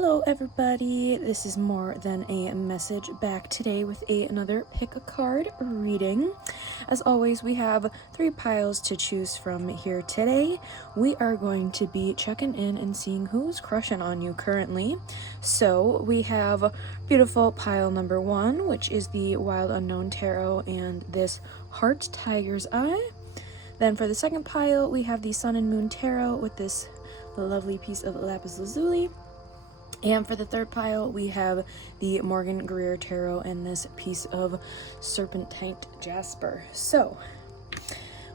Hello everybody, this is More Than a Message back today with another pick a card reading. As always, we have 3 piles to choose from here today. We are going to be checking in and seeing who's crushing on you currently. So we have beautiful pile number 1, which is the Wild Unknown Tarot and this Heart Tiger's Eye. Then for the second pile, we have the Sun and Moon Tarot with this lovely piece of lapis lazuli. And for the third pile, we have the Morgan Greer Tarot and this piece of serpentine jasper. So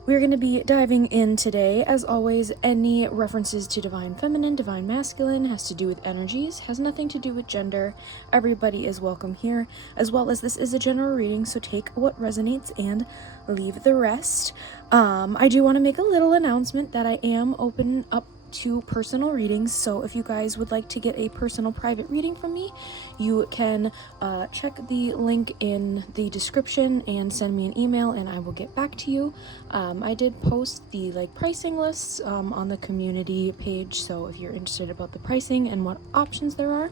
we're going to be diving in today. As always, any references to divine feminine, divine masculine has to do with energies, has nothing to do with gender. Everybody is welcome here, as well as this is a general reading, so take what resonates and leave the rest. I do want to make a little announcement that I am open up to personal readings, so if you guys would like to get a personal private reading from me, you can check the link in the description and send me an email and I will get back to you. I did post the pricing lists on the community page, so if you're interested about the pricing and what options there are,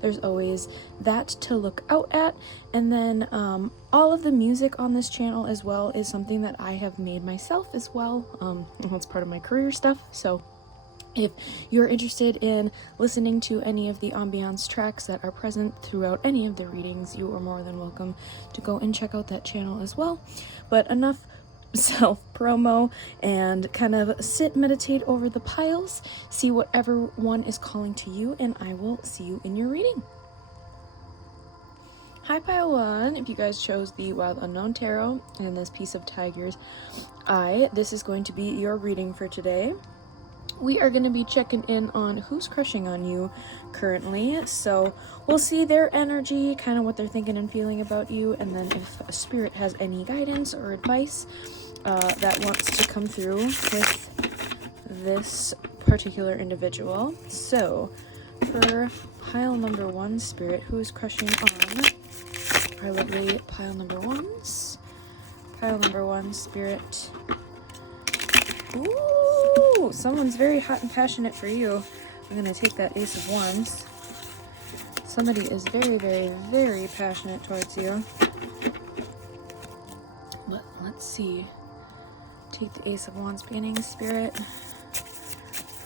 there's always that to look out at. And then all of the music on this channel as well is something that I have made myself as well. That's part of my career stuff, so if you're interested in listening to any of the ambience tracks that are present throughout any of the readings, you are more than welcome to go and check out that channel as well. But enough self-promo, and kind of sit, meditate over the piles, see whatever one is calling to you, and I will see you in your reading. Hi pile 1, if you guys chose the Wild Unknown Tarot and this piece of Tiger's Eye, this is going to be your reading for today. We are going to be checking in on who's crushing on you currently, so we'll see their energy, kind of what they're thinking and feeling about you, and then if a spirit has any guidance or advice that wants to come through with this particular individual. So for pile number 1, spirit, who is crushing on our lovely pile number 1s? Pile number 1, spirit. Ooh, someone's very hot and passionate for you. I'm gonna take that Ace of Wands. Somebody is very, very, very passionate towards you. But let's see. Take the Ace of Wands, beginning spirit.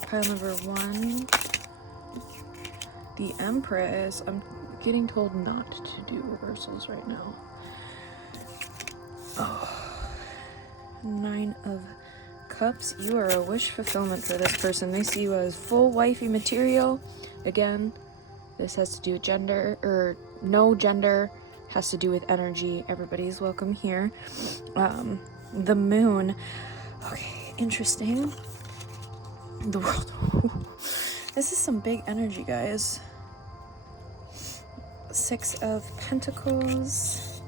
Pile number 1. The Empress. I'm getting told not to do reversals right now. Oh. 9 of Cups. You are a wish fulfillment for this person. They see you as full wifey material. Again, this has to do with gender, or no gender, has to do with energy. Everybody's welcome here. The Moon. Okay, interesting. The World. This is some big energy, guys. 6 of Pentacles.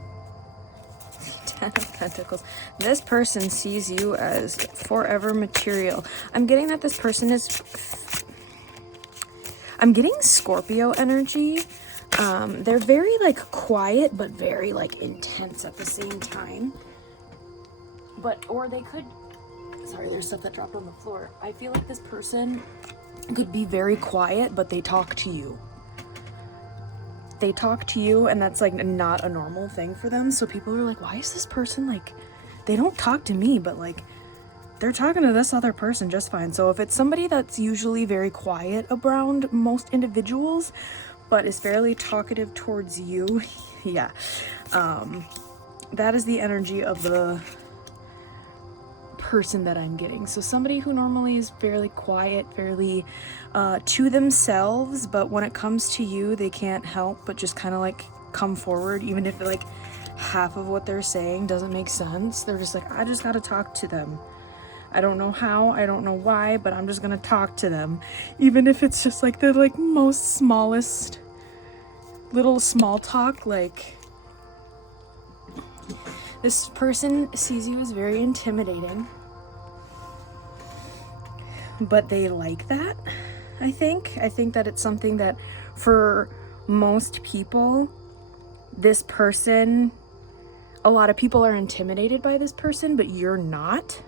10 of Pentacles. This person sees you as forever material. I'm getting that this person is... I'm getting Scorpio energy. They're very quiet, but very intense at the same time. Or they could... Sorry, there's stuff that dropped on the floor. I feel like this person could be very quiet, but they talk to you. They talk to you, and that's not a normal thing for them. So people are like, why is this person they don't talk to me, but they're talking to this other person just fine. So if it's somebody that's usually very quiet around most individuals, but is fairly talkative towards you, yeah, that is the energy of the person that I'm getting. So somebody who normally is fairly quiet, fairly to themselves, but when it comes to you, they can't help but just kind of come forward, even if half of what they're saying doesn't make sense. They're just I just gotta talk to them. I don't know how, I don't know why, but I'm just gonna talk to them, even if it's just the most smallest little small talk. This person sees you as very intimidating, but they like that. I think that it's something that for most people, this person, a lot of people are intimidated by this person, but you're not.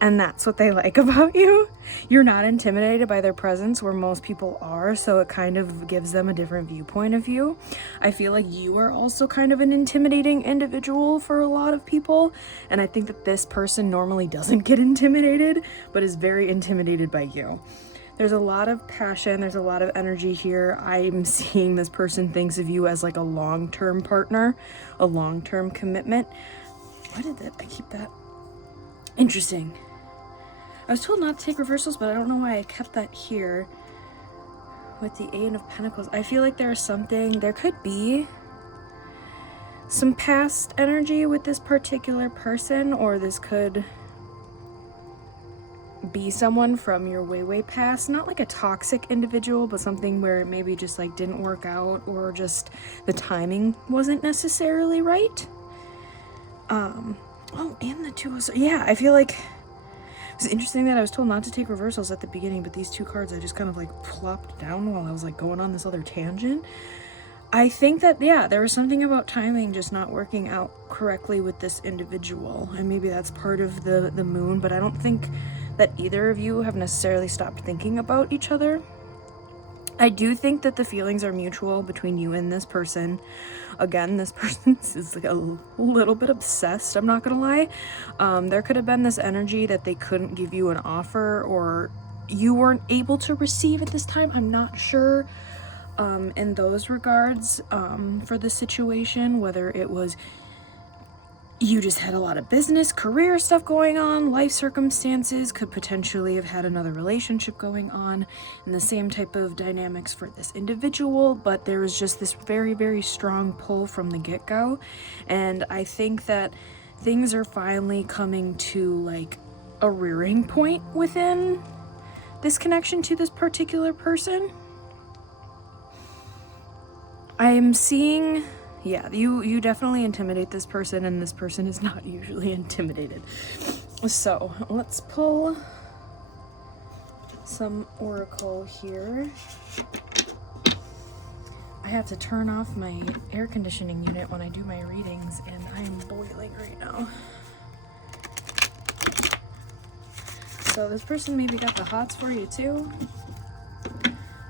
and that's what they like about you. You're not intimidated by their presence where most people are, so it kind of gives them a different viewpoint of you. I feel like you are also kind of an intimidating individual for a lot of people, and I think that this person normally doesn't get intimidated, but is very intimidated by you. There's a lot of passion, there's a lot of energy here. I'm seeing this person thinks of you as like a long-term partner, a long-term commitment. Why did that? I keep that. Interesting. I was told not to take reversals, but I don't know why I kept that here with the Eight of Pentacles. I feel like there could be some past energy with this particular person, or this could be someone from your way past. Not like a toxic individual, but something where it maybe just like didn't work out, or just the timing wasn't necessarily right. Oh, and the Two of Swords. Yeah, I feel like it's interesting that I was told not to take reversals at the beginning, but these two cards I just kind of like plopped down while I was like going on this other tangent. I think that, yeah, there was something about timing just not working out correctly with this individual, and maybe that's part of the moon, but I don't think that either of you have necessarily stopped thinking about each other. I do think that the feelings are mutual between you and this person. Again, this person is like a little bit obsessed, I'm not gonna lie. There could have been this energy that they couldn't give you an offer, or you weren't able to receive at this time. I'm not sure in those regards for the situation, whether it was you just had a lot of business, career stuff going on, life circumstances, could potentially have had another relationship going on, and the same type of dynamics for this individual, but there was just this very, very strong pull from the get-go, and I think that things are finally coming to like a rearing point within this connection to this particular person. I am seeing... yeah, you definitely intimidate this person, and this person is not usually intimidated. So, let's pull some oracle here. I have to turn off my air conditioning unit when I do my readings, and I am boiling right now. So this person maybe got the hots for you too.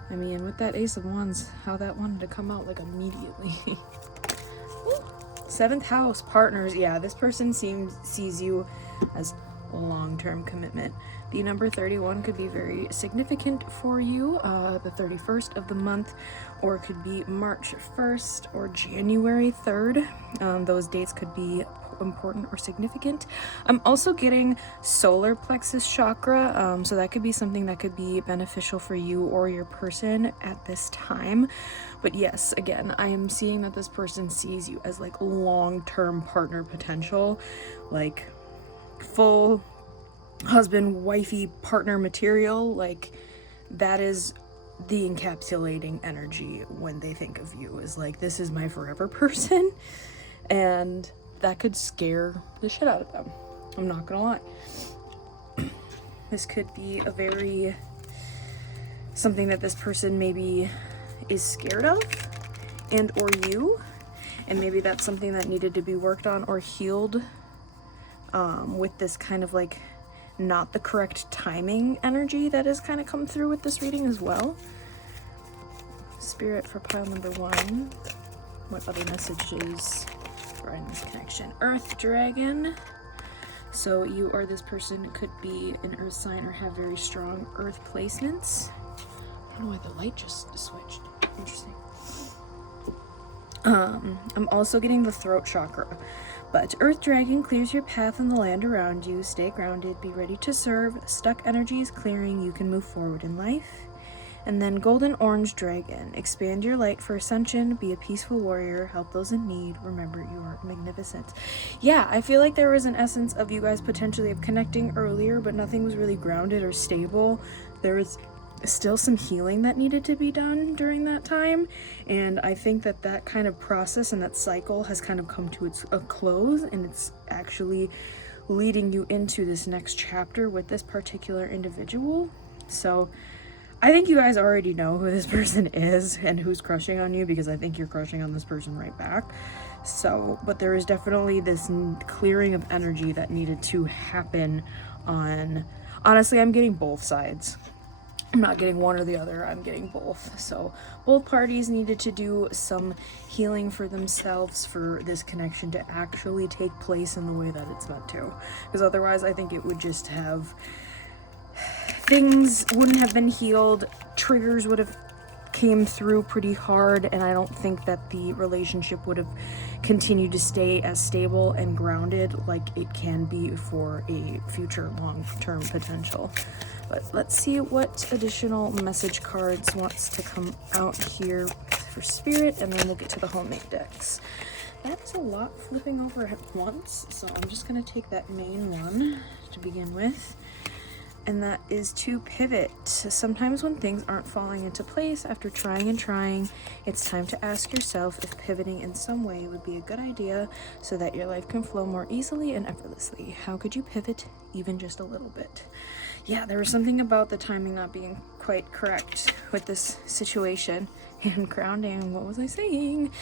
I mean, with that Ace of Wands, how that wanted to come out like immediately. Seventh house, partners. Yeah, this person sees you as a long-term commitment. The number 31 could be very significant for you, the 31st of the month, or it could be March 1st or January 3rd. Those dates could be important or significant. I'm also getting solar plexus chakra, so that could be something that could be beneficial for you or your person at this time. But yes, again, I am seeing that this person sees you as like long-term partner potential, like full husband, wifey, partner material. Like that is the encapsulating energy when they think of you, is like, this is my forever person, and that could scare the shit out of them. I'm not gonna lie. This could be a very... something that this person maybe is scared of, and or you, and maybe that's something that needed to be worked on or healed with this kind of like not the correct timing energy that has kind of come through with this reading as well. Spirit for pile number 1. What other messages are in this connection? Earth Dragon. So you or this person could be an earth sign or have very strong earth placements. I don't know why the light just switched. Interesting. I'm also getting the throat chakra. But Earth Dragon clears your path in the land around you. Stay grounded, be ready to serve. Stuck energy is clearing, you can move forward in life. And then Golden Orange Dragon. Expand your light for ascension, be a peaceful warrior, help those in need, remember you are magnificent. Yeah, I feel like there was an essence of you guys potentially connecting earlier, but nothing was really grounded or stable. There was still some healing that needed to be done during that time, and I think that that kind of process and that cycle has kind of come to a close, and it's actually leading you into this next chapter with this particular individual. So I think you guys already know who this person is and who's crushing on you, because I think you're crushing on this person right back. So, but there is definitely this clearing of energy that needed to happen on, honestly, I'm getting both sides. I'm not getting one or the other, I'm getting both. So both parties needed to do some healing for themselves for this connection to actually take place in the way that it's meant to. Because otherwise I think it would just have, things wouldn't have been healed, triggers would have came through pretty hard, and I don't think that the relationship would have continued to stay as stable and grounded like it can be for a future long-term potential. But let's see what additional message cards wants to come out here for Spirit, and then we'll get to the homemade decks. That is a lot flipping over at once, so I'm just going to take that main one to begin with. And that is to pivot. Sometimes when things aren't falling into place after trying and trying, it's time to ask yourself if pivoting in some way would be a good idea so that your life can flow more easily and effortlessly. How could you pivot even just a little bit? Yeah, there was something about the timing not being quite correct with this situation. And grounding, what was I saying?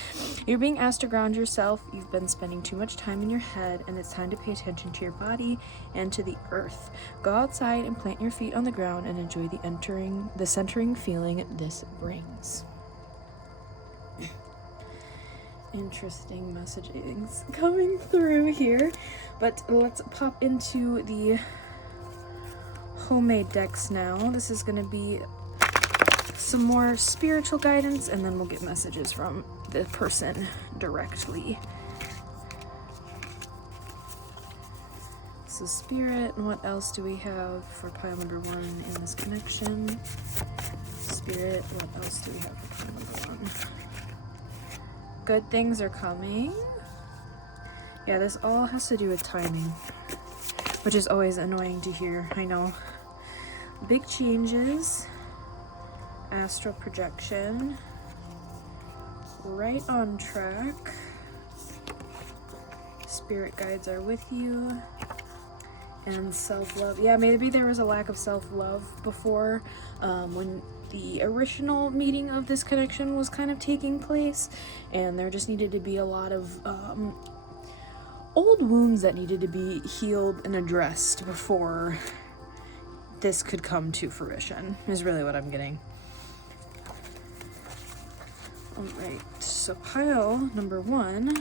You're being asked to ground yourself. You've been spending too much time in your head, and it's time to pay attention to your body and to the earth. Go outside and plant your feet on the ground and enjoy the centering feeling this brings. Interesting messagings coming through here, but let's pop into the homemade decks now. This is going to be some more spiritual guidance, and then we'll get messages from the person directly. So Spirit, and what else do we have for pile number 1 in this connection? Spirit, what else do we have for pile number 1? Good things are coming. Yeah, this all has to do with timing, which is always annoying to hear, I know. Big changes. Astral projection, right on track. Spirit guides are with you, and self-love. Yeah, maybe there was a lack of self-love before when the original meeting of this connection was kind of taking place, and there just needed to be a lot of old wounds that needed to be healed and addressed before this could come to fruition, is really what I'm getting. Alright, so pile number 1,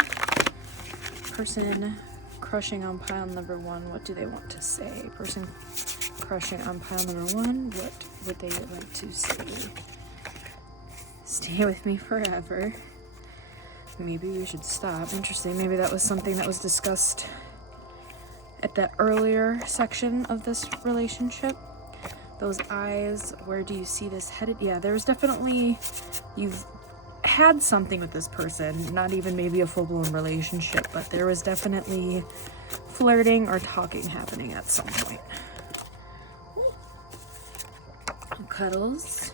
person crushing on pile number 1, what do they want to say? Person crushing on pile number 1, what would they like to say? Stay with me forever. Maybe you should stop. Interesting, maybe that was something that was discussed at that earlier section of this relationship. Those eyes, where do you see this headed? Yeah, there's definitely, you've had something with this person, not even maybe a full-blown relationship, but there was definitely flirting or talking happening at some point. Cuddles.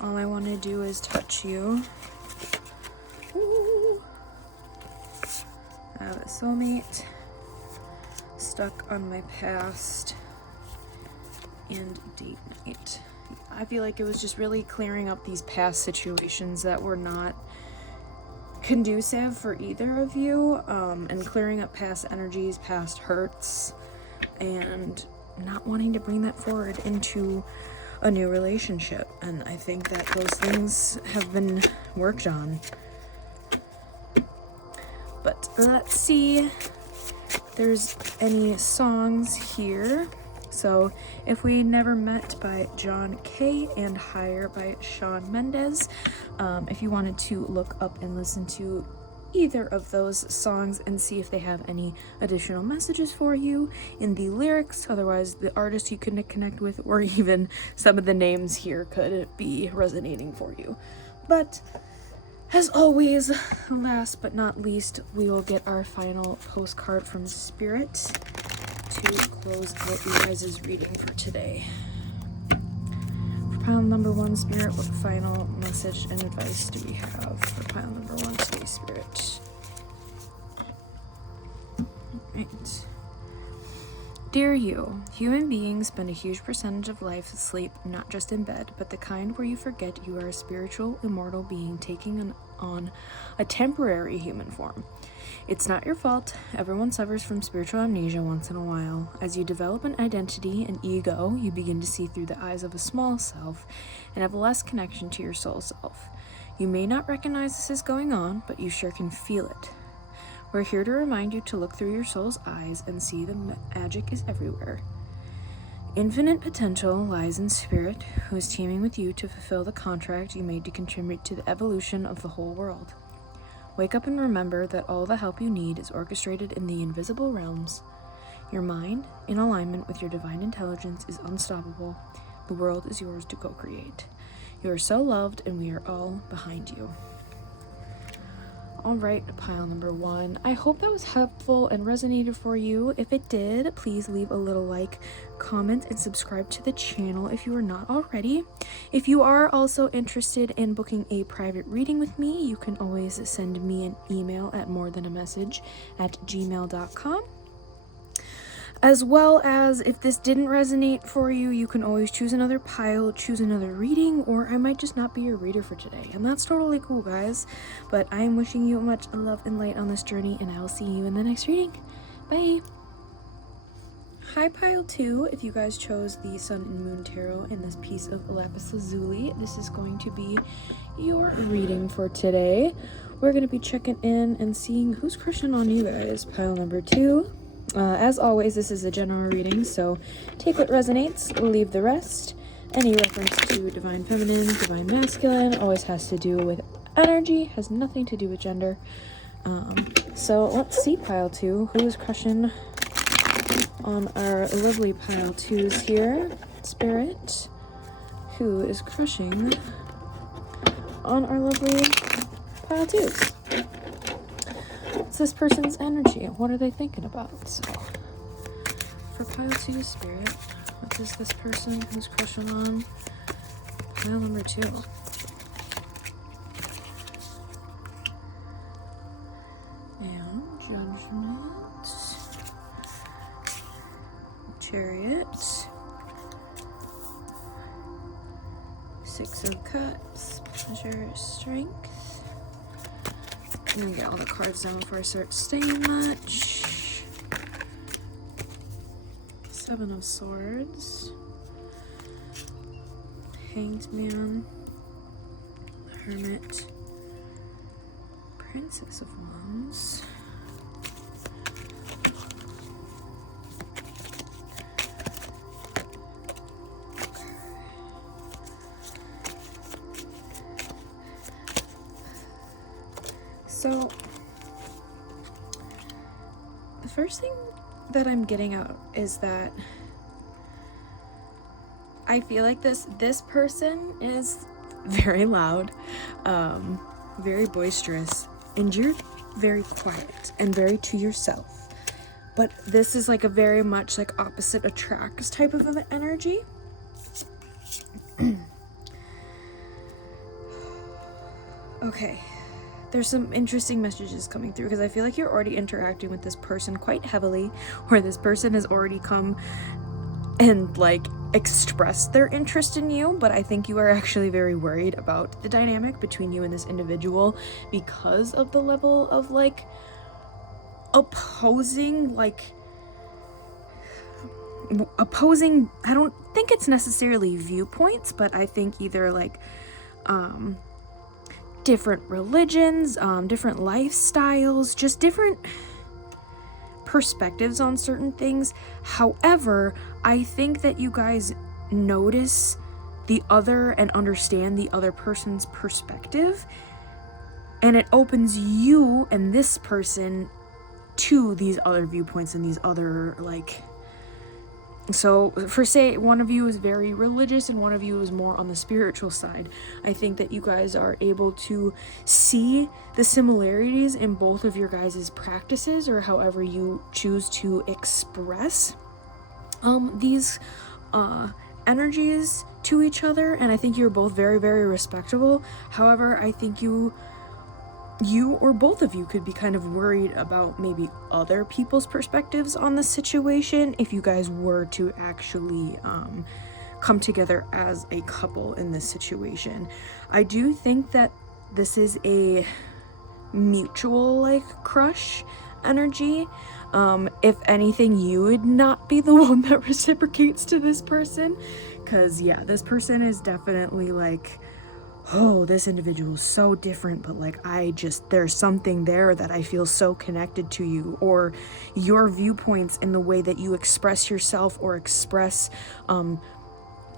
All I want to do is touch you. Ooh. I have a soulmate. Stuck on my past. And date night. I feel like it was just really clearing up these past situations that were not conducive for either of you, and clearing up past energies, past hurts, and not wanting to bring that forward into a new relationship. And I think that those things have been worked on. But let's see if there's any songs here. So, If We Never Met by John Kay and Higher by Shawn Mendes. If you wanted to look up and listen to either of those songs and see if they have any additional messages for you in the lyrics, otherwise the artist you can connect with, or even some of the names here could be resonating for you. But as always, last but not least, we will get our final postcard from Spirit to close out you guys' reading for today. For pile number 1, Spirit, what final message and advice do we have for pile number 1 today, Spirit? Alright. Dear you, human beings spend a huge percentage of life asleep, not just in bed, but the kind where you forget you are a spiritual, immortal being taking on a temporary human form. It's not your fault. Everyone suffers from spiritual amnesia once in a while. As you develop an identity, an ego, you begin to see through the eyes of a small self and have less connection to your soul self. You may not recognize this is going on, but you sure can feel it. We're here to remind you to look through your soul's eyes and see the magic is everywhere. Infinite potential lies in spirit, who is teaming with you to fulfill the contract you made to contribute to the evolution of the whole world. Wake up and remember that all the help you need is orchestrated in the invisible realms. Your mind, in alignment with your divine intelligence, is unstoppable. The world is yours to co-create. You are so loved, and we are all behind you. Alright, pile number 1. I hope that was helpful and resonated for you. If it did, please leave a little like, comment, and subscribe to the channel if you are not already. If you are also interested in booking a private reading with me, you can always send me an email at morethanamessage@gmail.com. As well as, if this didn't resonate for you, you can always choose another pile, choose another reading, or I might just not be your reader for today. And that's totally cool, guys. But I am wishing you much love and light on this journey, and I will see you in the next reading. Bye! Hi, pile 2. If you guys chose the Sun and Moon Tarot in this piece of lapis lazuli, this is going to be your reading for today. We're going to be checking in and seeing who's crushing on you guys. Pile number 2. As always, this is a general reading, so take what resonates, leave the rest. Any reference to divine feminine, divine masculine always has to do with energy, has nothing to do with gender. So let's see, pile 2, who is crushing on our lovely pile 2s here. Spirit, who is crushing on our lovely pile 2s. What's this person's energy? What are they thinking about? So, for pile 2 spirit, what is this person who's crushing on pile number 2? And judgment, chariot, 6 of cups, pleasure, strength. I'm gonna get all the cards down before I start saying much. 7 of Swords, Hanged Man, Hermit, Princess of Wands, So, the first thing that I'm getting out is that I feel like this person is very loud, very boisterous, and you're very quiet and very to yourself. But this is like a very much like opposite attracts type of an energy. Okay. There's some interesting messages coming through because I feel like you're already interacting with this person quite heavily, where this person has already come and like expressed their interest in you, but I think you are actually very worried about the dynamic between you and this individual because of the level of like opposing, I don't think it's necessarily viewpoints, but I think either like different religions, different lifestyles, just different perspectives on certain things. However, I think that you guys notice the other and understand the other person's perspective, and it opens you and this person to these other viewpoints and these other so for say one of you is very religious and one of you is more on the spiritual side. I think that you guys are able to see the similarities in both of your guys' practices, or however you choose to express these energies to each other, and I think you're both very, very respectable. However, I think you you or both of you could be kind of worried about maybe other people's perspectives on the situation if you guys were to actually come together as a couple in this situation. I do think that this is a mutual like crush energy. If anything, you would not be the one that reciprocates to this person, because yeah, this person is definitely like, oh, this individual is so different, but like there's something there that I feel so connected to you, or your viewpoints in the way that you express yourself or express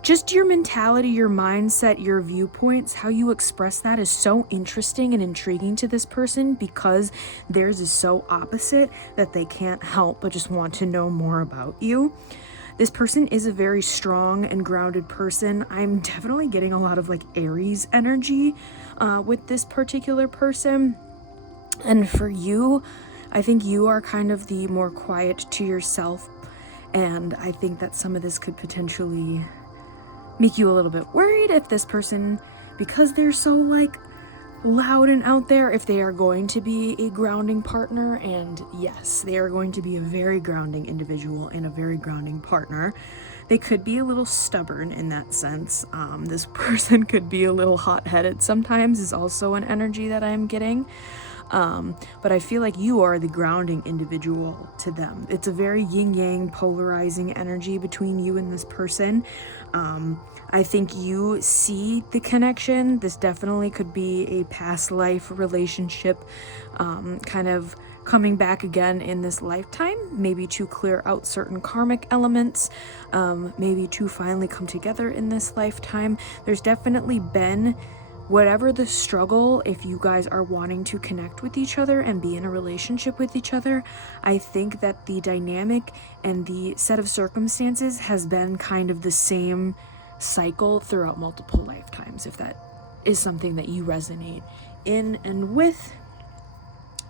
just your mentality, your mindset, your viewpoints, how you express that is so interesting and intriguing to this person, because theirs is so opposite that they can't help but just want to know more about you. This person is a very strong and grounded person. I'm definitely getting a lot of like Aries energy with this particular person. And for you, I think you are kind of the more quiet to yourself. And I think that some of this could potentially make you a little bit worried if this person, because they're so like loud and out there, if they are going to be a grounding partner. And yes, they are going to be a very grounding individual and a very grounding partner. They could be a little stubborn in that sense. This person could be a little hot-headed sometimes, is also an energy that I'm getting. But I feel like you are the grounding individual to them. It's a very yin-yang polarizing energy between you and this person. I think you see the connection. This definitely could be a past life relationship, kind of coming back again in this lifetime, maybe to clear out certain karmic elements, maybe to finally come together in this lifetime. There's definitely been, whatever the struggle, if you guys are wanting to connect with each other and be in a relationship with each other, I think that the dynamic and the set of circumstances has been kind of the same cycle throughout multiple lifetimes, if that is something that you resonate in and with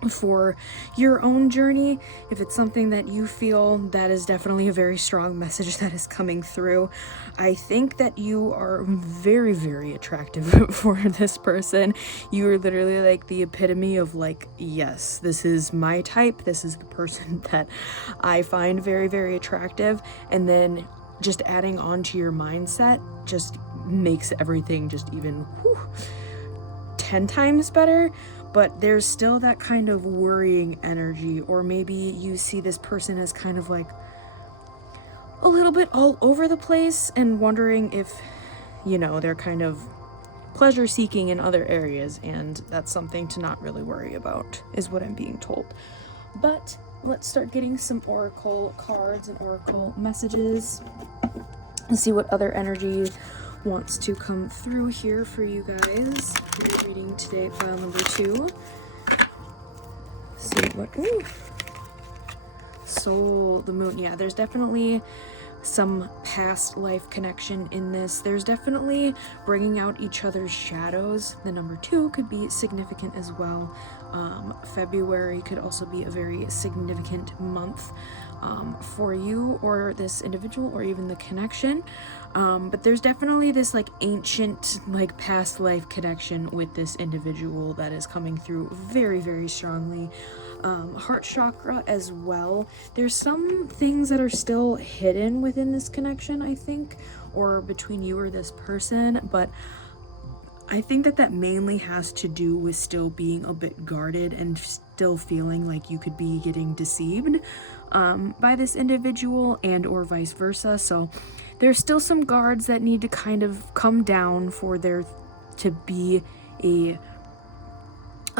for your own journey. If it's something that you feel, that is definitely a very strong message that is coming through. I think that you are very, very attractive for this person. You are literally like the epitome of like, yes, this is my type. This is the person that I find very, very attractive. And then just adding on to your mindset just makes everything just even 10 times better. But there's still that kind of worrying energy, or maybe you see this person as kind of like a little bit all over the place and wondering if, you know, they're kind of pleasure seeking in other areas, and that's something to not really worry about, is what I'm being told. But let's start getting some oracle cards and oracle messages and see what other energy wants to come through here for you guys. We're reading today pile number 2. See what, soul, the moon. Yeah, there's definitely some past life connection in this. There's definitely bringing out each other's shadows. The number 2 could be significant as well. February could also be a very significant month for you or this individual, or even the connection. But there's definitely this like ancient, like past life connection with this individual that is coming through very, very strongly. Heart chakra as well. There's some things that are still hidden within this connection, I think, or between you or this person, but I think that mainly has to do with still being a bit guarded and still feeling like you could be getting deceived by this individual, and or vice versa. So there's still some guards that need to kind of come down for there to be a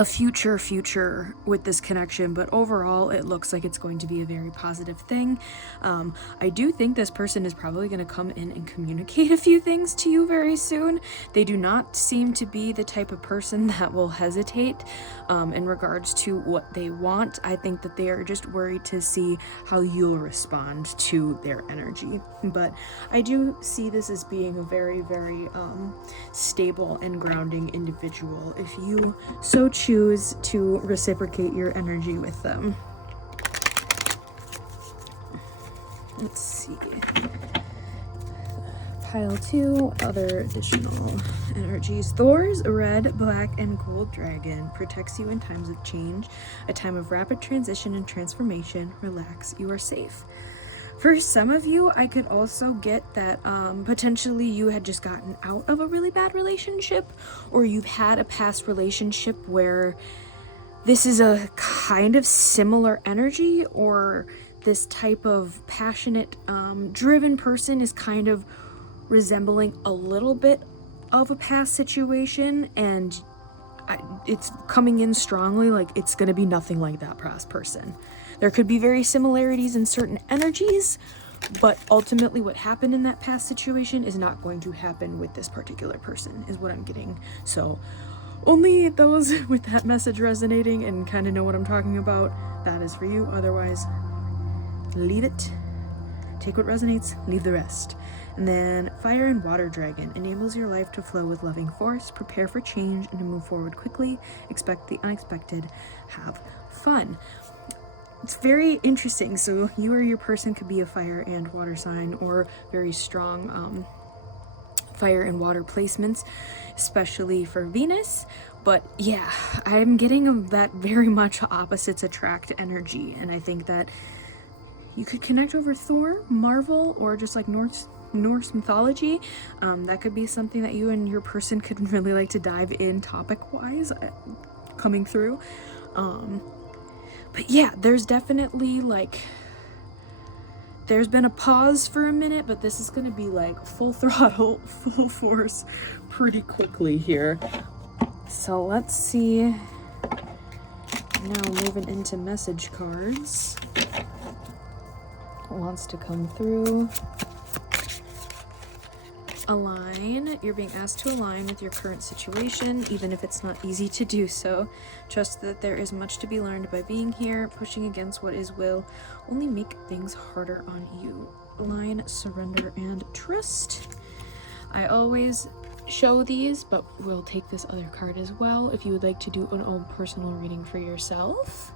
future with this connection. But overall, it looks like it's going to be a very positive thing. I do think this person is probably going to come in and communicate a few things to you very soon. They do not seem to be the type of person that will hesitate in regards to what they want. I think that they are just worried to see how you'll respond to their energy. But I do see this as being a very, very stable and grounding individual if you so choose to reciprocate your energy with them. Let's see. Pile 2, other additional energies. Thor's red, black, and gold dragon protects you in times of change, a time of rapid transition and transformation. Relax, you are safe. For some of you, I could also get that potentially you had just gotten out of a really bad relationship, or you've had a past relationship where this is a kind of similar energy, or this type of passionate, driven person is kind of resembling a little bit of a past situation, and it's coming in strongly like it's going to be nothing like that past person. There could be very similarities in certain energies, but ultimately what happened in that past situation is not going to happen with this particular person, is what I'm getting. So only those with that message resonating and kind of know what I'm talking about, that is for you. Otherwise, leave it. Take what resonates, leave the rest. And then Fire and Water Dragon enables your life to flow with loving force. Prepare for change and to move forward quickly. Expect the unexpected. Have fun. It's very interesting. So you or your person could be a fire and water sign, or very strong fire and water placements, especially for Venus. But yeah, I'm getting that very much opposites attract energy, and I think that you could connect over Thor, Marvel, or just like Norse mythology. That could be something that you and your person could really like to dive in topic-wise, coming through. But yeah, there's definitely like, there's been a pause for a minute, but this is going to be like full throttle, full force pretty quickly here. So let's see. Now moving into message cards. What wants to come through? Align. You're being asked to align with your current situation, even if it's not easy to do so. Trust that there is much to be learned by being here. Pushing against what is will only make things harder on you. Align, surrender, and trust. I always show these, but we'll take this other card as well if you would like to do an own personal reading for yourself.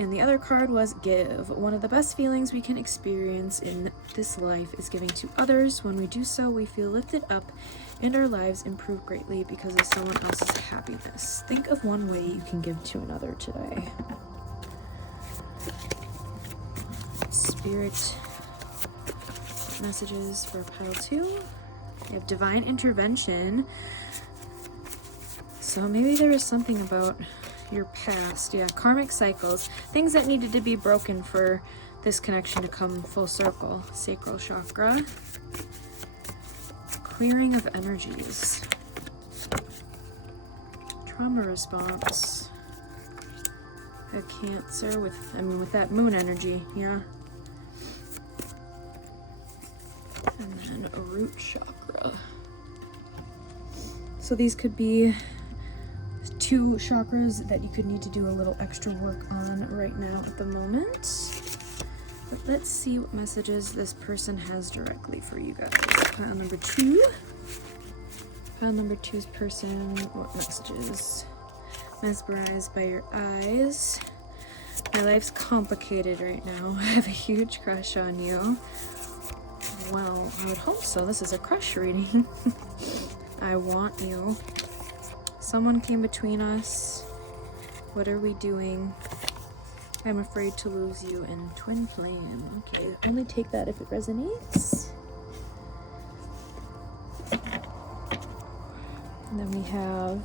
And the other card was give. One of the best feelings we can experience in this life is giving to others. When we do so, we feel lifted up and our lives improve greatly because of someone else's happiness. Think of one way you can give to another today. Spirit messages for pile 2. You have divine intervention. So maybe there was something about your past. Yeah, karmic cycles, things that needed to be broken for this connection to come full circle. Sacral chakra, clearing of energies, trauma response, a Cancer with that moon energy. Yeah. And then a root chakra. So these could be 2 chakras that you could need to do a little extra work on right now at the moment. But let's see what messages this person has directly for you guys. Pile number 2. Pile number 2's person, what messages? Mesmerized by your eyes. My life's complicated right now. I have a huge crush on you. Well, I would hope so. This is a crush reading. I want you. Someone came between us. What are we doing? I'm afraid to lose you in twin flame. Okay, only take that if it resonates. And then we have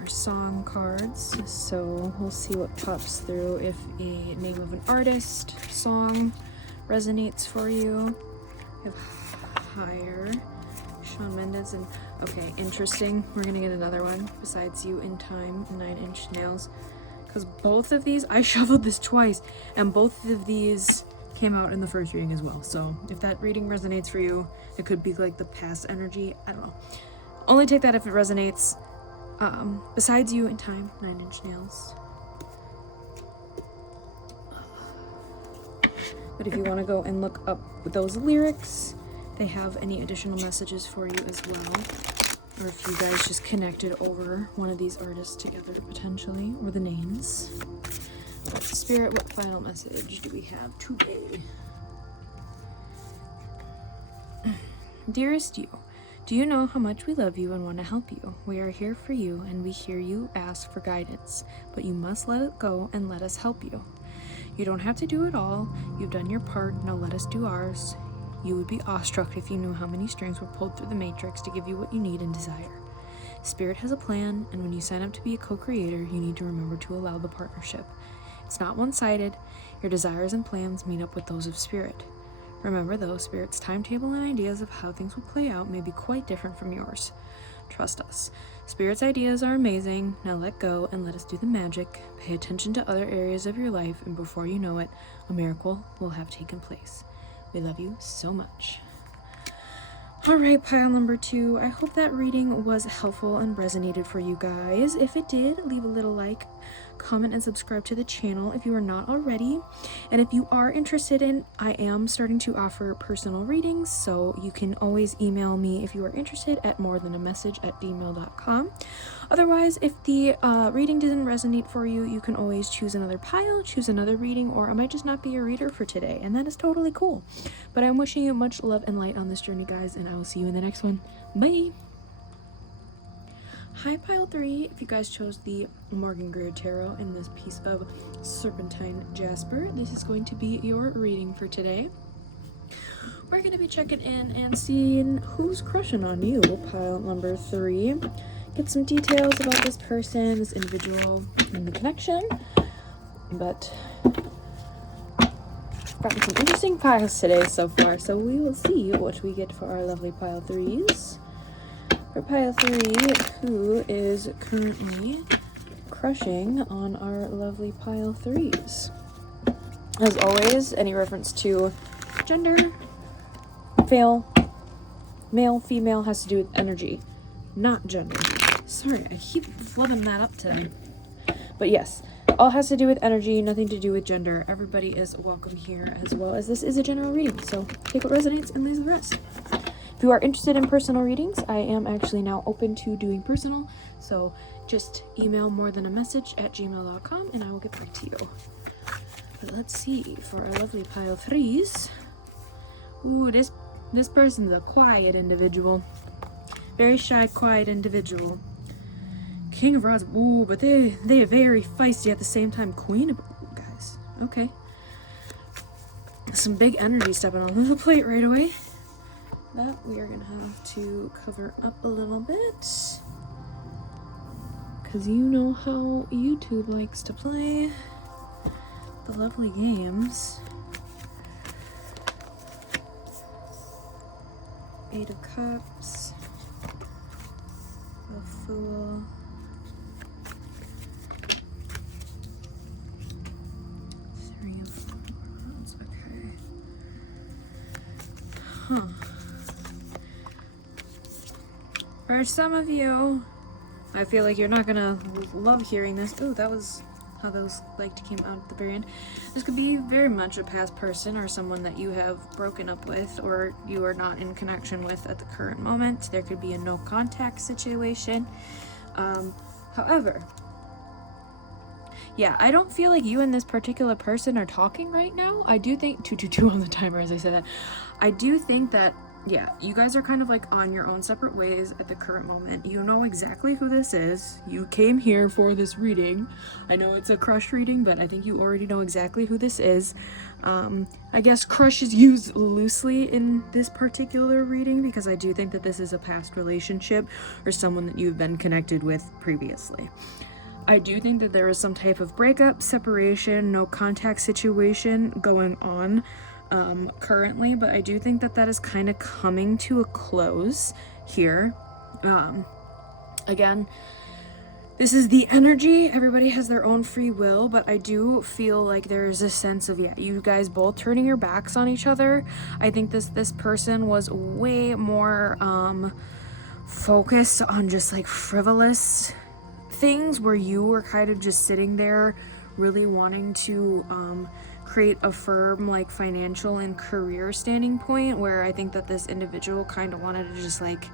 our song cards. So we'll see what pops through if a name of an artist, song resonates for you. We have Higher, Shawn Mendes, and okay, interesting. We're gonna get another one besides You in Time, 9 Inch Nails, because both of these, I shuffled this twice, and both of these came out in the first reading as well. So if that reading resonates for you, it could be like the past energy. I don't know. Only take that if it resonates. Besides You in Time, 9 Inch Nails. But if you want to go and look up those lyrics, they have any additional messages for you as well. Or if you guys just connected over one of these artists together potentially, or the names. But Spirit, what final message do we have today? Dearest you, do you know how much we love you and want to help you? We are here for you and we hear you ask for guidance, but you must let it go and let us help you. You don't have to do it all. You've done your part, now let us do ours. You would be awestruck if you knew how many strings were pulled through the matrix to give you what you need and desire. Spirit has a plan, and when you sign up to be a co-creator, you need to remember to allow the partnership. It's not one-sided. Your desires and plans meet up with those of Spirit. Remember, though, Spirit's timetable and ideas of how things will play out may be quite different from yours. Trust us. Spirit's ideas are amazing. Now let go and let us do the magic. Pay attention to other areas of your life, and before you know it, a miracle will have taken place. We love you so much. Alright, pile number 2. I hope that reading was helpful and resonated for you guys. If it did, leave a little like, comment, and subscribe to the channel if you are not already. And if you are interested in, I am starting to offer personal readings, so you can always email me if you are interested at morethanamessage@gmail.com. Otherwise, if the reading didn't resonate for you, you can always choose another pile, choose another reading, or I might just not be a reader for today, and that is totally cool. But I'm wishing you much love and light on this journey, guys, and I will see you in the next one. Bye! Hi, pile 3. If you guys chose the Morgan Greer Tarot in this piece of Serpentine Jasper, this is going to be your reading for today. We're going to be checking in and seeing who's crushing on you, pile number 3. Get some details about this person, this individual, and the connection. But gotten some interesting piles today so far, so we will see what we get for our lovely pile 3s. For pile 3, who is currently crushing on our lovely pile 3s? As always, any reference to gender, male, female has to do with energy, not gender. Sorry, I keep flipping that up today. But yes, all has to do with energy, nothing to do with gender. Everybody is welcome here, as well as this is a general reading, so take what resonates and leave the rest. If you are interested in personal readings, I am actually now open to doing personal, so just email morethanamessage@gmail.com and I will get back to you. But let's see, for our lovely pile 3s. Ooh, this person's a quiet individual. Very shy, quiet individual. King of Rods, ooh, but they are very feisty at the same time. Queen of, guys, okay. Some big energy stepping on the plate right away. That we are gonna have to cover up a little bit, because you know how YouTube likes to play the lovely games. 8 of Cups, the Fool, Three of Wands, okay. Huh. For some of you, I feel like you're not gonna love hearing this. Ooh, that was how those came out at the very end. This could be very much a past person or someone that you have broken up with or you are not in connection with at the current moment. There could be a no contact situation. However, yeah, I don't feel like you and this particular person are talking right now. I do think 222 on the timer as I said that. I do think that, yeah, you guys are kind of like on your own separate ways at the current moment. You know exactly who this is. You came here for this reading. I know it's a crush reading, but I think you already know exactly who this is. I guess crush is used loosely in this particular reading because I do think that this is a past relationship or someone that you've been connected with previously. I do think that there is some type of breakup, separation, no contact situation going on currently, but I do think that that is kind of coming to a close here. Again, this is the energy. Everybody has their own free will, but I do feel like there is a sense of, yeah, you guys both turning your backs on each other. I think this person was way more focused on just like frivolous things where you were kind of just sitting there really wanting to create a firm like financial and career standing point, where I think that this individual kind of wanted to just like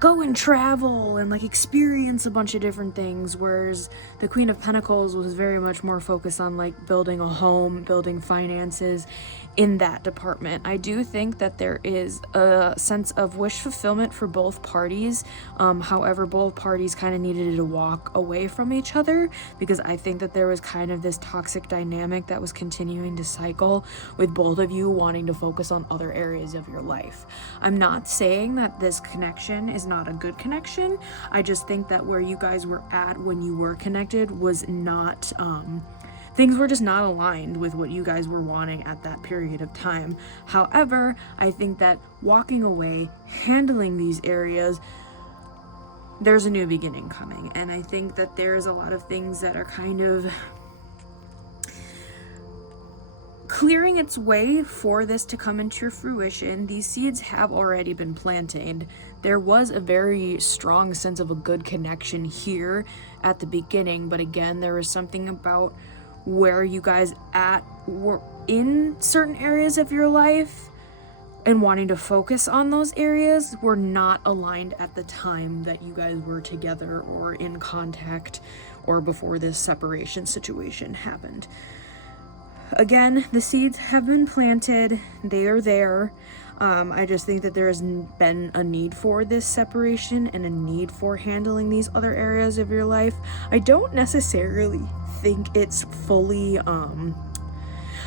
go and travel and like experience a bunch of different things, whereas the Queen of Pentacles was very much more focused on like building a home, building finances in that department. I do think that there is a sense of wish fulfillment for both parties. However, both parties kind of needed to walk away from each other, because I think that there was kind of this toxic dynamic that was continuing to cycle with both of you wanting to focus on other areas of your life. I'm not saying that this connection is not a good connection. I just think that where you guys were at when you were connected was not, things were just not aligned with what you guys were wanting at that period of time. However, I think that walking away, handling these areas, there's a new beginning coming. And I think that there's a lot of things that are kind of clearing its way for this to come into fruition. These seeds have already been planted. There was a very strong sense of a good connection here at the beginning, but again, there was something about where you guys were in certain areas of your life and wanting to focus on those areas were not aligned at the time that you guys were together or in contact, or before this separation situation happened. Again, the seeds have been planted. They are there. I just think that there has been a need for this separation and a need for handling these other areas of your life. I don't necessarily think it's fully, I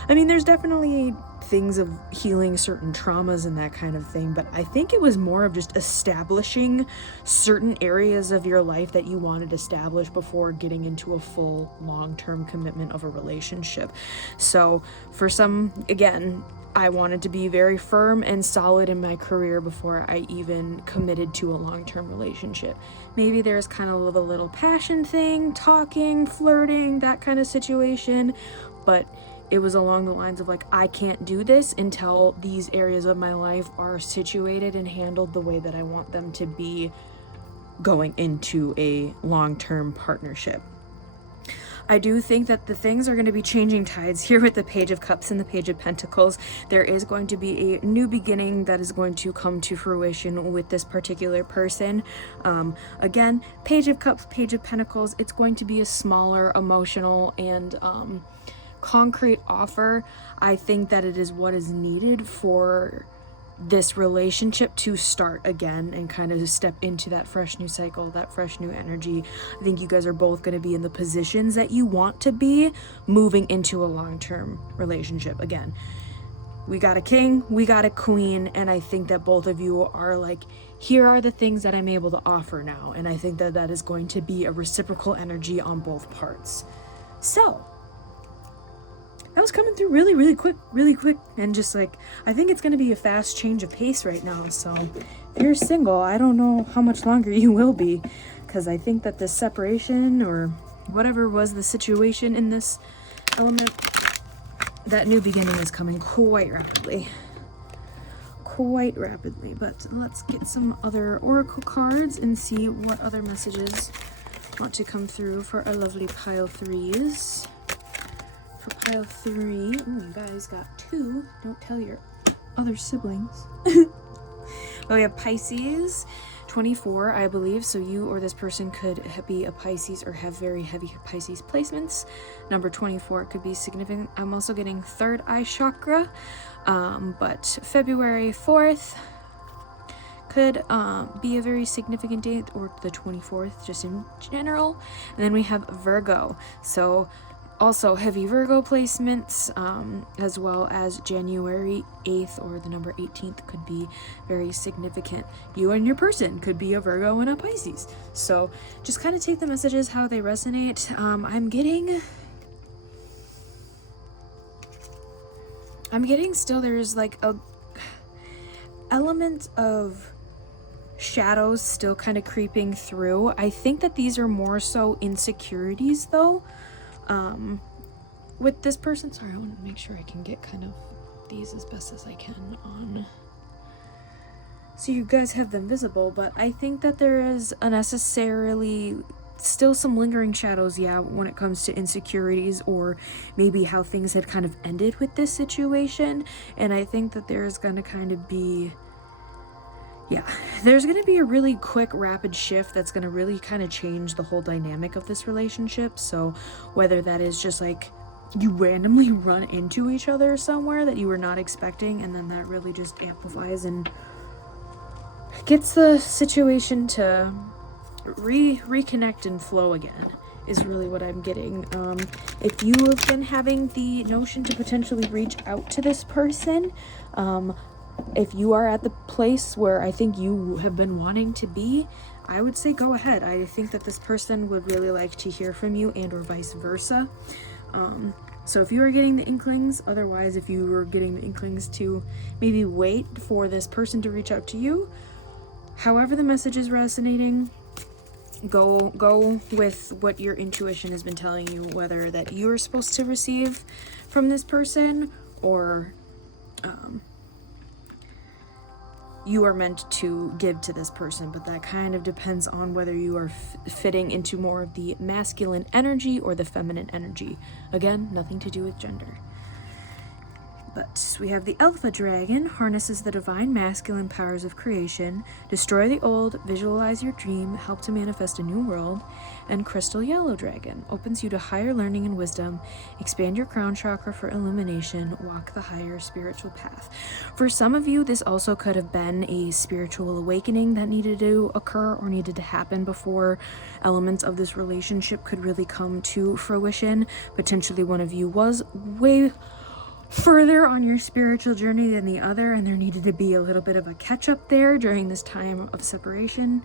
mean, there's definitely things of healing certain traumas and that kind of thing, but I think it was more of just establishing certain areas of your life that you wanted to establish before getting into a full long-term commitment of a relationship. So for some, again, I wanted to be very firm and solid in my career before I even committed to a long-term relationship. Maybe there's kind of a little passion thing, talking, flirting, that kind of situation, but it was along the lines of like, I can't do this until these areas of my life are situated and handled the way that I want them to be going into a long-term partnership. I do think that the things are going to be changing tides here with the Page of Cups and the Page of Pentacles. There is going to be a new beginning that is going to come to fruition with this particular person. Again, Page of Cups, Page of Pentacles, it's going to be a smaller emotional and concrete offer. I think that it is what is needed for this relationship to start again and kind of step into that fresh new cycle, that fresh new energy. I think you guys are both going to be in the positions that you want to be moving into a long-term relationship. Again, we got a king, we got a queen, and I think that both of you are like, here are the things that I'm able to offer now. And I think that that is going to be a reciprocal energy on both parts. So that was coming through really quick, and just like, I think it's going to be a fast change of pace right now. So if you're single, I don't know how much longer you will be, because I think that this separation or whatever was the situation in this element, that new beginning is coming quite rapidly. But let's get some other oracle cards and see what other messages want to come through for our lovely pile threes. For pile 3, ooh, you guys got 2. Don't tell your other siblings. Well, we have Pisces, 24, I believe. So you or this person could be a Pisces or have very heavy Pisces placements. Number 24 could be significant. I'm also getting third eye chakra, but February 4th could be a very significant date, or the 24th, just in general. And then we have Virgo. So also heavy Virgo placements, as well as January 8th or the number 18th could be very significant. You and your person could be a Virgo and a Pisces. So just kind of take the messages how they resonate. I'm getting still, there's like a element of shadows still kind of creeping through. I think that these are more so insecurities though. With this person, sorry, I want to make sure I can get kind of these as best as I can on, so you guys have them visible, but I think that there is unnecessarily still some lingering shadows, yeah, when it comes to insecurities or maybe how things had kind of ended with this situation. And I think that there is going to kind of be, Yeah, there's going to be a really quick, rapid shift that's going to really kind of change the whole dynamic of this relationship. So whether that is just like you randomly run into each other somewhere that you were not expecting, and then that really just amplifies and gets the situation to reconnect and flow again, is really what I'm getting. If you have been having the notion to potentially reach out to this person, if you are at the place where I think you have been wanting to be, I would say go ahead. I think that this person would really like to hear from you, and or vice versa. So if you are getting the inklings, otherwise if you were getting the inklings to maybe wait for this person to reach out to you, however the message is resonating, go with what your intuition has been telling you, whether that you're supposed to receive from this person or you are meant to give to this person. But that kind of depends on whether you are fitting into more of the masculine energy or the feminine energy. Again, nothing to do with gender. But we have the Alpha Dragon, harnesses the divine masculine powers of creation, destroy the old, visualize your dream, help to manifest a new world. And Crystal Yellow Dragon, opens you to higher learning and wisdom, expand your crown chakra for illumination, walk the higher spiritual path. For some of you, this also could have been a spiritual awakening that needed to occur or needed to happen before elements of this relationship could really come to fruition. Potentially one of you was way further on your spiritual journey than the other, and there needed to be a little bit of a catch-up there during this time of separation.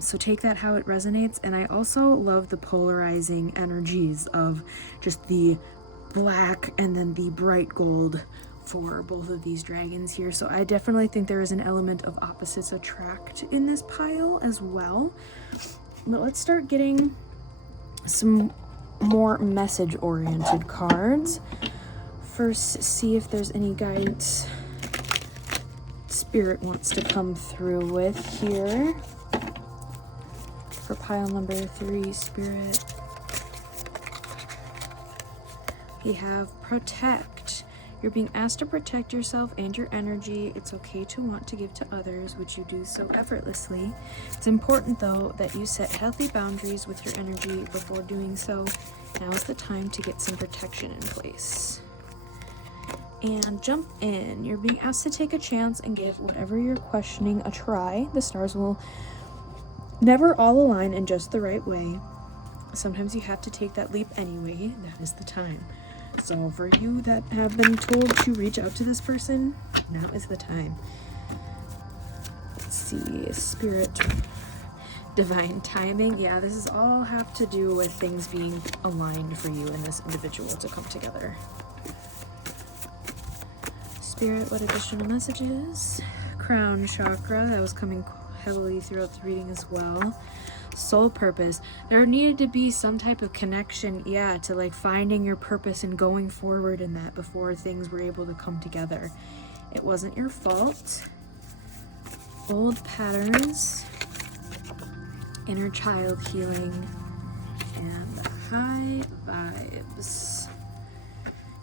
So take that how it resonates. And I also love the polarizing energies of just the black and then the bright gold for both of these dragons here. So I definitely think there is an element of opposites attract in this pile as well. But let's start getting some more message-oriented cards. First, see if there's any guidance Spirit wants to come through with here. For pile number 3, Spirit, we have protect. You're being asked to protect yourself and your energy. It's okay to want to give to others, which you do so effortlessly. It's important, though, that you set healthy boundaries with your energy before doing so. Now is the time to get some protection in place. And jump in. You're being asked to take a chance and give whatever you're questioning a try. The stars will never all align in just the right way. Sometimes you have to take that leap anyway. That is the time. So for you that have been told to reach out to this person, now is the time. Let's see, Spirit, divine timing. Yeah, this is all have to do with things being aligned for you and this individual to come together. Spirit, what additional messages? Crown chakra, that was coming heavily throughout the reading as well. Soul purpose. There needed to be some type of connection, yeah, to like finding your purpose and going forward in that before things were able to come together. It wasn't your fault. Old patterns, inner child healing, and high vibes.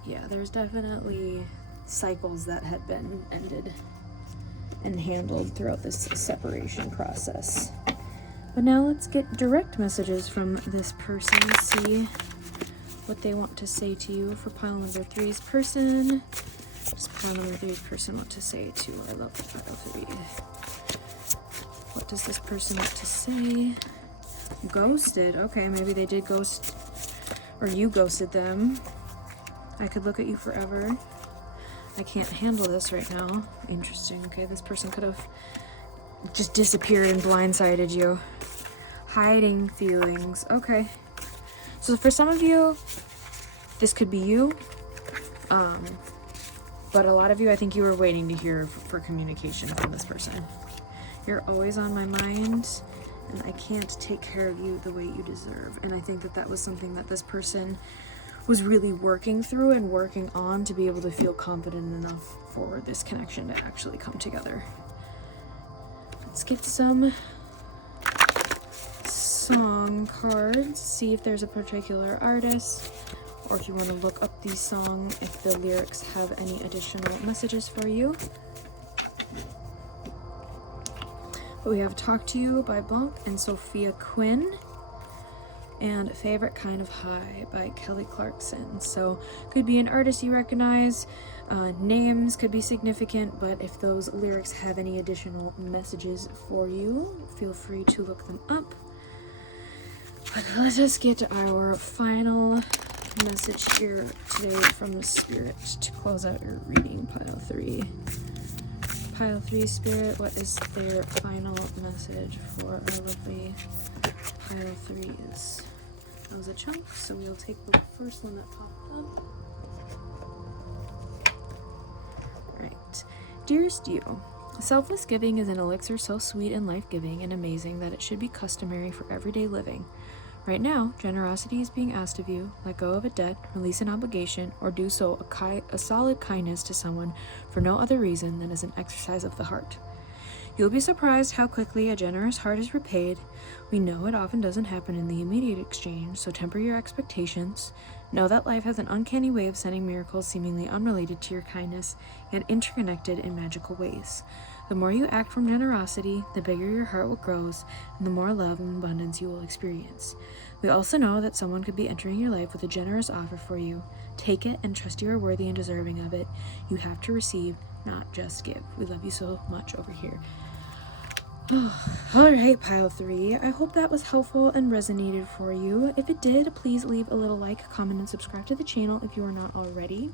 Yeah, there's definitely cycles that had been ended and handled throughout this separation process. But now let's get direct messages from this person, see what they want to say to you. For pile number 3's person, does pile number 3's person want to say to? I love pile 3. What does this person want to say? Ghosted. Okay, maybe they did ghost, or you ghosted them. I could look at you forever. I can't handle this right now. Interesting. Okay, this person could have just disappeared and blindsided you. Hiding feelings. Okay. So for some of you, this could be you. But a lot of you, I think you were waiting to hear for communication from this person. You're always on my mind, and I can't take care of you the way you deserve. And I think that that was something that this person was really working through and working on to be able to feel confident enough for this connection to actually come together. Let's get some song cards, see if there's a particular artist, or if you want to look up the song, if the lyrics have any additional messages for you. But we have Talk to You by Blanc and Sophia Quinn, and Favorite Kind of High by Kelly Clarkson. So could be an artist you recognize. Names could be significant, but if those lyrics have any additional messages for you, feel free to look them up. But let's just get to our final message here today from the Spirit to close out your reading, pile 3. Pile 3, Spirit, what is their final message for our lovely pile 3s? That was a chunk, so we'll take the first one that popped up. Right. Dearest you, selfless giving is an elixir so sweet and life-giving and amazing that it should be customary for everyday living. Right now, generosity is being asked of you. Let go of a debt, release an obligation, or do so a solid kindness to someone for no other reason than as an exercise of the heart. You'll be surprised how quickly a generous heart is repaid. We know it often doesn't happen in the immediate exchange, so temper your expectations. Know that life has an uncanny way of sending miracles seemingly unrelated to your kindness, yet interconnected in magical ways. The more you act from generosity, the bigger your heart will grow, and the more love and abundance you will experience. We also know that someone could be entering your life with a generous offer for you. Take it and trust you are worthy and deserving of it. You have to receive, not just give. We love you so much over here. Alright, pile 3. I hope that was helpful and resonated for you. If it did, please leave a little like, comment, and subscribe to the channel if you are not already.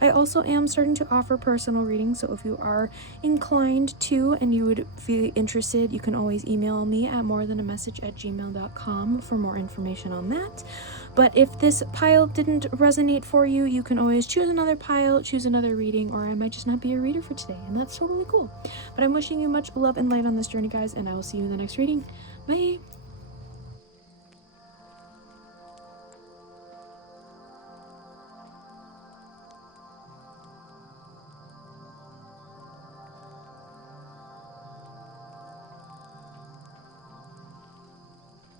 I also am starting to offer personal readings, so if you are inclined to and you would be interested, you can always email me at morethanamessage@gmail.com for more information on that. But if this pile didn't resonate for you, you can always choose another pile, choose another reading, or I might just not be a reader for today, and that's totally cool. But I'm wishing you much love and light on this journey, guys, and I will see you in the next reading. Bye!